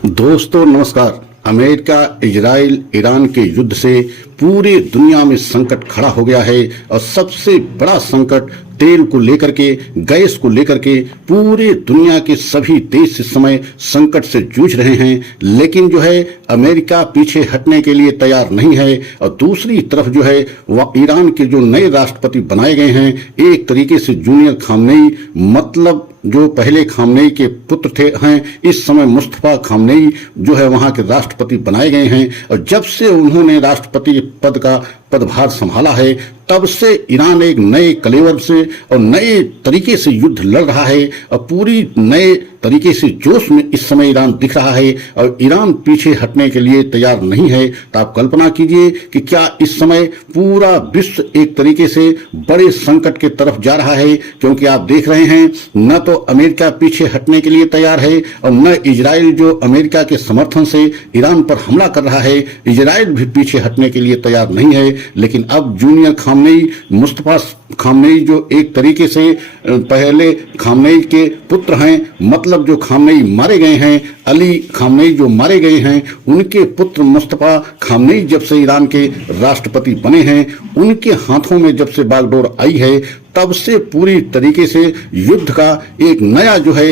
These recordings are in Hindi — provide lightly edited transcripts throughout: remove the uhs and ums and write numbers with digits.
दोस्तों नमस्कार। अमेरिका इजराइल ईरान के युद्ध से पूरी दुनिया में संकट खड़ा हो गया है और सबसे बड़ा संकट तेल को लेकर के, गैस को लेकर के पूरे दुनिया के सभी देश इस समय संकट से जूझ रहे हैं। लेकिन जो है अमेरिका पीछे हटने के लिए तैयार नहीं है और दूसरी तरफ जो है वह ईरान के जो नए राष्ट्रपति बनाए गए हैं, एक तरीके से जूनियर खामनेई, मतलब जो पहले खामनेई के पुत्र थे हैं, इस समय मुस्तफा खामनेई जो है वहां के राष्ट्रपति बनाए गए हैं। और जब से उन्होंने राष्ट्रपति पद का पदभार संभाला है तब से ईरान एक नए कलेवर से और नए तरीके से युद्ध लड़ रहा है और पूरी नए तरीके से जोश में इस समय ईरान दिख रहा है और ईरान पीछे हटने के लिए तैयार नहीं है। तो आप कल्पना कीजिए कि क्या इस समय पूरा विश्व एक तरीके से बड़े संकट के तरफ जा रहा है, क्योंकि आप देख रहे हैं न तो अमेरिका पीछे हटने के लिए तैयार है और न इजराइल जो अमेरिका के समर्थन से ईरान पर हमला कर रहा है, इजराइल भी पीछे हटने के लिए तैयार नहीं है। लेकिन अब जूनियर खामनेई, मुस्तफा खामनेई जो एक तरीके से पहले खामनेई के पुत्र हैं, मतलब जो खामनेई मारे गए हैं, अली खामनेई जो मारे गए हैं, उनके पुत्र मुस्तफा खामनेई जब से ईरान के राष्ट्रपति बने हैं, उनके हाथों में जब से बागडोर आई है तब से पूरी तरीके से युद्ध का एक नया जो है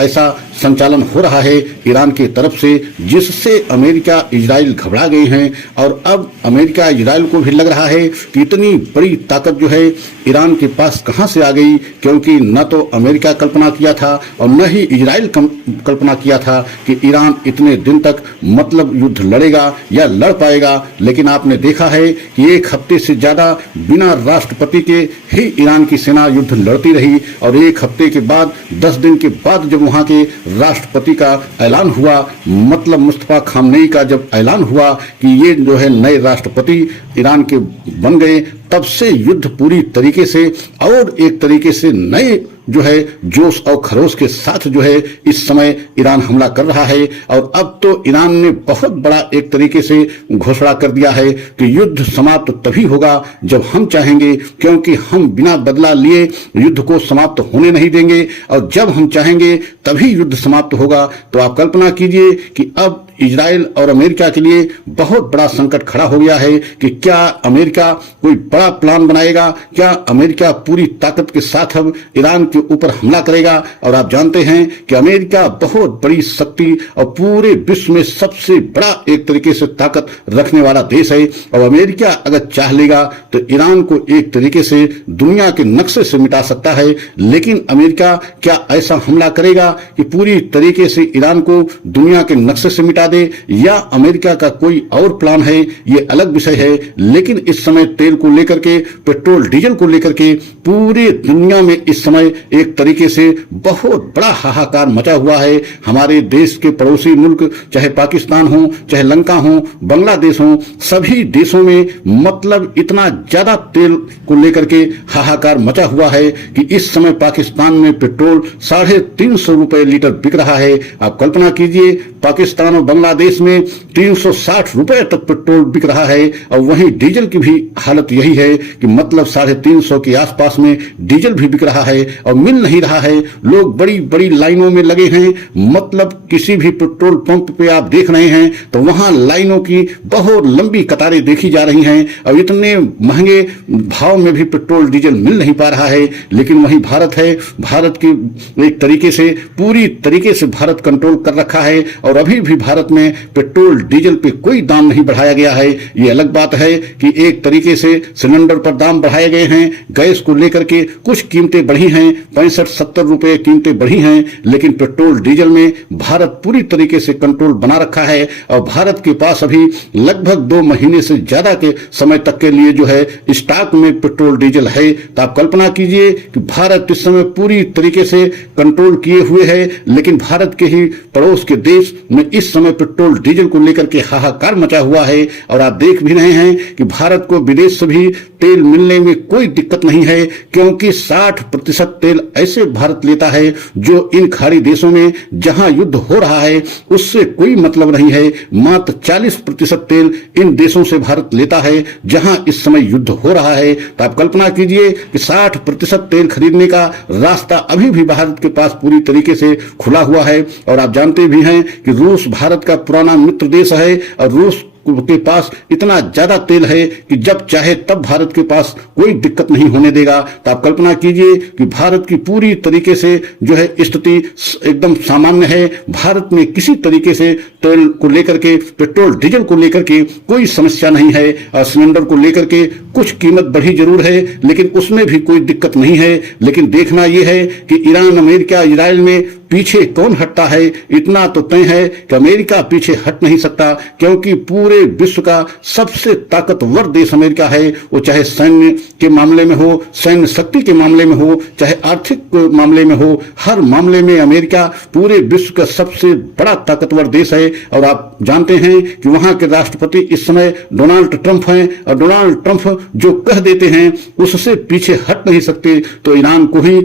ऐसा संचालन हो रहा है ईरान की तरफ से, जिससे अमेरिका इजराइल घबरा गए हैं। और अब अमेरिका इजराइल को भी लग रहा है कि इतनी बड़ी ताकत जो है ईरान के पास कहां से आ गई, क्योंकि न तो अमेरिका कल्पना किया था और न ही इजराइल कल्पना किया था कि ईरान इतने दिन तक मतलब युद्ध लड़ेगा या लड़ पाएगा। लेकिन आपने देखा है कि एक हफ्ते से ज्यादा बिना राष्ट्रपति के ही ईरान की सेना युद्ध लड़ती रही और एक हफ्ते के बाद 10 दिन के बाद जब वहां के राष्ट्रपति का ऐलान हुआ, मतलब मुस्तफा खामनेई का जब ऐलान हुआ कि ये जो है नए राष्ट्रपति ईरान के बन गए, तब से युद्ध पूरी तरीके से और एक तरीके से नए जो है जोश और खरोश के साथ जो है इस समय ईरान हमला कर रहा है। और अब तो ईरान ने बहुत बड़ा एक तरीके से घोषणा कर दिया है कि युद्ध समाप्त तभी होगा जब हम चाहेंगे, क्योंकि हम बिना बदला लिए युद्ध को समाप्त होने नहीं देंगे और जब हम चाहेंगे तभी युद्ध समाप्त होगा। तो आप कल्पना कीजिए कि अब इजराइल और अमेरिका के लिए बहुत बड़ा संकट खड़ा हो गया है कि क्या अमेरिका कोई बड़ा प्लान बनाएगा, क्या अमेरिका पूरी ताकत के साथ अब ईरान के ऊपर हमला करेगा। और आप जानते हैं कि अमेरिका बहुत बड़ी शक्ति और पूरे विश्व में सबसे बड़ा एक तरीके से ताकत रखने वाला देश है और अमेरिका अगर चाह लेगा तो ईरान को एक तरीके से दुनिया के नक्शे से मिटा सकता है। लेकिन अमेरिका क्या ऐसा हमला करेगा कि पूरी तरीके से ईरान को दुनिया के नक्शे से मिटा दे, या अमेरिका का कोई और प्लान है, ये अलग विषय है। लेकिन इस समय तेल को लेकर के, पेट्रोल डीजल को लेकर के पूरी दुनिया में इस समय एक तरीके से बहुत बड़ा हाहाकार मचा हुआ है। हमारे देश के पड़ोसी मुल्क, चाहे पाकिस्तान हो, चाहे लंका हो, बांग्लादेश हो, सभी देशों में मतलब इतना ज्यादा तेल को लेकर के हाहाकार मचा हुआ है कि इस समय पाकिस्तान में पेट्रोल 350 रुपए लीटर बिक रहा है। आप कल्पना कीजिए, पाकिस्तान और बांग्लादेश में 360 रुपए तक पेट्रोल बिक रहा है और वहीं डीजल की भी हालत यही है कि मतलब 350 के आसपास में डीजल भी बिक रहा है और मिल नहीं रहा है। लोग बड़ी बड़ी लाइनों में लगे हैं, मतलब किसी भी पेट्रोल पंप पे आप देख रहे हैं तो वहां लाइनों की बहुत लंबी कतारें देखी जा रही हैं और इतने महंगे भाव में भी पेट्रोल डीजल मिल नहीं पा रहा है। लेकिन वही भारत है, भारत की एक तरीके से पूरी तरीके से भारत कंट्रोल कर रखा है और अभी भी भारत में पेट्रोल डीजल पे कोई दाम नहीं बढ़ाया गया है। ये अलग बात है कि एक तरीके से सिलेंडर पर दाम बढ़ाए गए हैं, गैस को लेकर के कुछ कीमतें बढ़ी हैं, 65-70 रुपए कीमतें बढ़ी हैं, लेकिन पेट्रोल डीजल में भारत पूरी तरीके से कंट्रोल बना रखा है और भारत के पास अभी लगभग 2 महीने से ज्यादा के समय तक के लिए जो है स्टॉक में पेट्रोल डीजल है। तो आप कल्पना कीजिए कि भारत इस समय पूरी तरीके से कंट्रोल किए हुए है, लेकिन भारत के ही पड़ोस के देश में इस समय पेट्रोल डीजल को लेकर के हाहाकार मचा हुआ है। और आप देख भी रहे हैं कि भारत को विदेश से भी तेल मिलने में कोई दिक्कत नहीं है, क्योंकि 60% तेल ऐसे भारत लेता है जो इन खाड़ी देशों में जहां युद्ध हो रहा है उससे कोई मतलब नहीं है। मात्र 40% तेल इन देशों से भारत लेता है जहां इस समय युद्ध हो रहा है। तो आप कल्पना कीजिए कि 60% तेल खरीदने का रास्ता अभी भी भारत के पास पूरी तरीके से खुला हुआ है। और आप जानते भी हैं कि रूस भारत का पुराना मित्र देश है और रूस के पास इतना ज्यादा तेल है कि जब चाहे तब भारत के पास कोई दिक्कत नहीं होने देगा। तो आप कल्पना कीजिए कि भारत की पूरी तरीके से जो है स्थिति एकदम सामान्य है। भारत में किसी तरीके से तेल को लेकर के, पेट्रोल डीजल को लेकर के कोई समस्या नहीं है। और सिलेंडर को लेकर के कुछ कीमत बढ़ी जरूर है लेकिन उसमें भी कोई दिक्कत नहीं है। लेकिन देखना यह है कि ईरान, अमेरिका, इजराइल में पीछे कौन हटता है। इतना तो तय है कि अमेरिका पीछे हट नहीं सकता, क्योंकि पूरे विश्व का सबसे ताकतवर देश अमेरिका है। वो चाहे सैन्य के मामले में हो, सैन्य शक्ति के मामले में हो, चाहे आर्थिक मामले में हो, हर मामले में अमेरिका पूरे विश्व का सबसे बड़ा ताकतवर देश है। और आप जानते हैं कि वहां के राष्ट्रपति इस समय डोनाल्ड ट्रंप हैं और डोनाल्ड ट्रंप जो कह देते हैं उससे पीछे हट नहीं सकते। तो ईरान को ही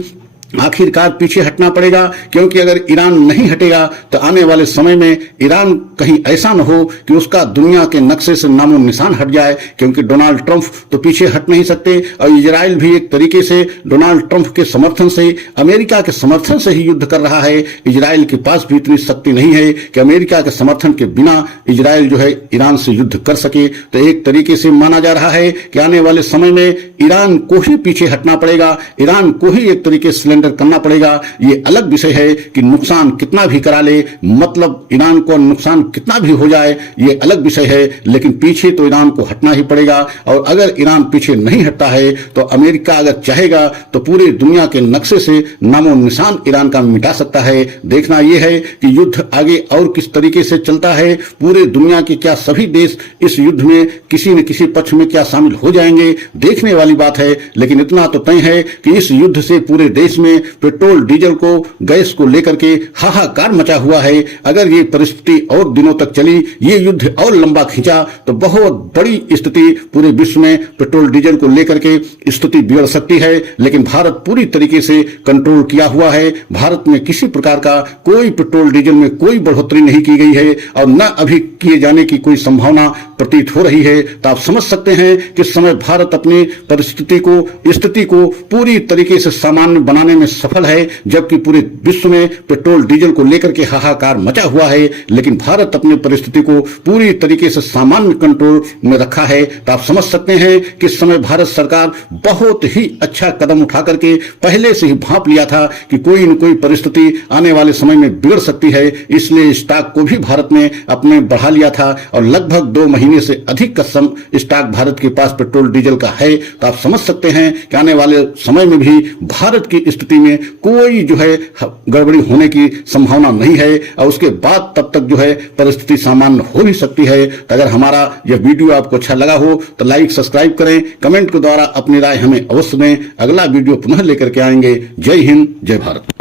आखिरकार पीछे हटना पड़ेगा, क्योंकि अगर ईरान नहीं हटेगा तो आने वाले समय में ईरान कहीं ऐसा न हो कि उसका दुनिया के नक्शे से नामो निशान हट जाए। क्योंकि डोनाल्ड ट्रंप तो पीछे हट नहीं सकते और इजराइल भी एक तरीके से डोनाल्ड ट्रंप के समर्थन से, अमेरिका के समर्थन से ही युद्ध कर रहा है। इजराइल के पास भी इतनी शक्ति नहीं है कि अमेरिका के समर्थन के बिना इजराइल जो है ईरान से युद्ध कर सके। तो एक तरीके से माना जा रहा है कि आने वाले समय में ईरान को ही पीछे हटना पड़ेगा, ईरान को ही एक तरीके से करना पड़ेगा। ये अलग विषय है कि नुकसान कितना भी करा ले, मतलब ईरान को नुकसान कितना भी हो जाए, ये अलग विषय है। लेकिन पीछे तो ईरान को हटना ही पड़ेगा। और अगर ईरान पीछे नहीं हटता है तो अमेरिका अगर चाहेगा तो पूरी दुनिया के नक्शे से नामो निशान ईरान का मिटा सकता है। देखना यह है कि युद्ध आगे और किस तरीके से चलता है। पूरे दुनिया के क्या सभी देश इस युद्ध में किसी न किसी पक्ष में क्या शामिल हो जाएंगे, देखने वाली बात है। लेकिन इतना तो तय है कि इस युद्ध से पूरे देश में पेट्रोल डीजल को, गैस को लेकर के हाहाकार मचा हुआ है। अगर ये परिस्थिति और दिनों तक चली, ये युद्ध और लंबा खींचा तो बहुत बड़ी स्थिति पूरे विश्व में पेट्रोल डीजल को लेकर के स्थिति बिगड़ सकती है। लेकिन भारत पूरी तरीके से कंट्रोल किया हुआ है। भारत में किसी प्रकार का कोई पेट्रोल डीजल में कोई बढ़ोतरी नहीं की गई है और न अभी किए जाने की कोई संभावना प्रतीत हो रही है। तो आप समझ सकते हैं कि इस समय भारत अपनी परिस्थिति को, स्थिति को पूरी तरीके से सामान्य बनाने में सफल है, जबकि पूरे विश्व में पेट्रोल डीजल को लेकर के हाहाकार मचा हुआ है। लेकिन भारत अपनी परिस्थिति को पूरी तरीके से सामान्य कंट्रोल में रखा है। तो आप समझ सकते हैं कि इस समय भारत सरकार बहुत ही अच्छा कदम उठा करके पहले से ही भांप लिया था कि कोई न कोई परिस्थिति आने वाले समय में बिगड़ सकती है। इसलिए स्टॉक को भी भारत ने अपने बढ़ा लिया था और लगभग 2 महीने से अधिक का स्टॉक भारत के पास पेट्रोल डीजल का है। तो आप समझ सकते हैं कि आने वाले समय में भी भारत की स्थिति में कोई जो है गड़बड़ी होने की संभावना नहीं है और उसके बाद तब तक जो है परिस्थिति सामान्य हो भी सकती है। तो अगर हमारा यह वीडियो आपको अच्छा लगा हो तो लाइक, सब्सक्राइब करें, कमेंट के द्वारा अपनी राय हमें अवश्य दें। अगला वीडियो पुनः लेकर के आएंगे। जय हिंद, जय भारत।